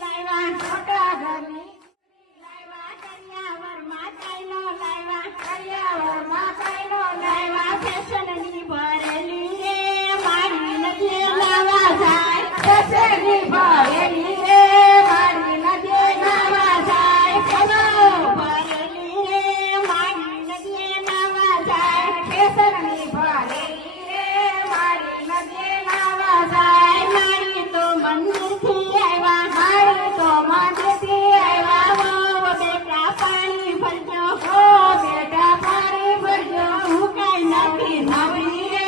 લાવ્યા મોટા ઘરની લાવ્યા કરિયાવરમાં કાયનો લાવ્યા કરિયાવરમાં કાયનો લાવ્યા ફેશનની ભરેલી રે મારી નજે લાવા જાય ફેશનની ભરેલી રે મારી નજે લાવા જાય ભરેલી રે મારી નજે લાવા જાય ફેશનની ભરેલી રે મારી નજે લાવા જાય મારી તો મંદિરથી આવ્યા મારી તો મંદિરથી આવ્યા હો બેટા પાણી ભરજો હો બેટા પાણી ભરજો હું કઈ નથી નવરી રે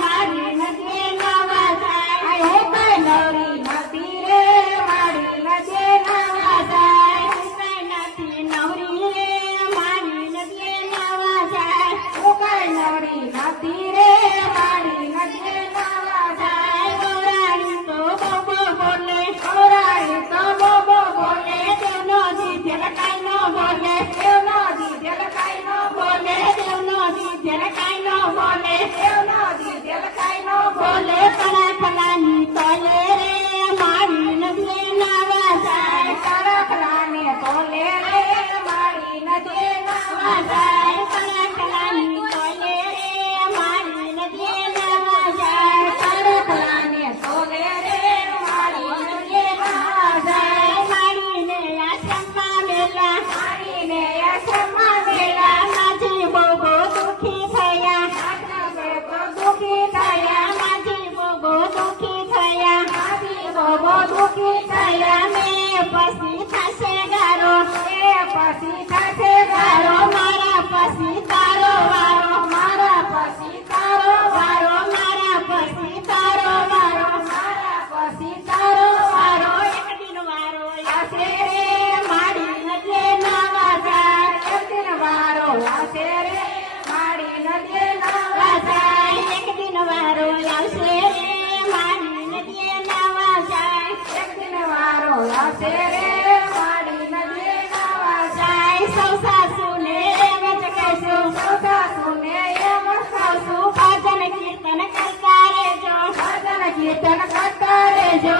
મારી નજે લાવા જાય હું કઈ નવરી નથી રે મારી નજે લાવા જાય હું કઈ નથી નવરી રે મારી નજે લાવા જાય હું કઈ નવરી નથી રે મારી નજે લાવા જાય ગોરાણી તો બોબો બોલે ગોરાણી તો બોબો બોલે દેવનો દીધેલ કાઈ નો બોલે દેવનો દીધેલ કાઈ નો બોલે દેવનો દીધેલ કાઈ નો બોલે દેવનો દીધેલ કાઈ નો બોલે કળાકલાની તોલે રે મારી નજે લાવા જાય કળાકલાને તોલે રે મારી નજે લાવા જાય કળાકલાની તોલે રે મારી નજે લાવા જાય કળાકલાને તોલે રે મારી નજે લાવા જાય મારીને આશ્રમમાં મેલા મારીને આશ્રમમાં મેલા માજી બોબો દુખી થયા માજી બોબો દુખી થયા માજી બોબો દુખી થયા માજી બોબો દુખી થયા મેં પછી થશે ગારો પછી થશે ગારો મારા પછી તારો વારો મારા પછી તારો વારો મારા પછી તારો વારો મારા પછી તારો વારો એક દિન વારો આવશે રે મારી નજે લાવા જાય એક દિન વારો આવશે રે મારી નજે લાવા જાય એક દિન વારો આવશે રે મારી નજે લાવા જાય એક દિન વારો આવશે રે મારી નજે લાવા જાય સૌ સાસુને એમ જ કહેશું સૌ સાસુને એમ જ કહેશું ભજન કીર્તન કરતા રહેજો ભજન કીર્તન કરતા રહેજો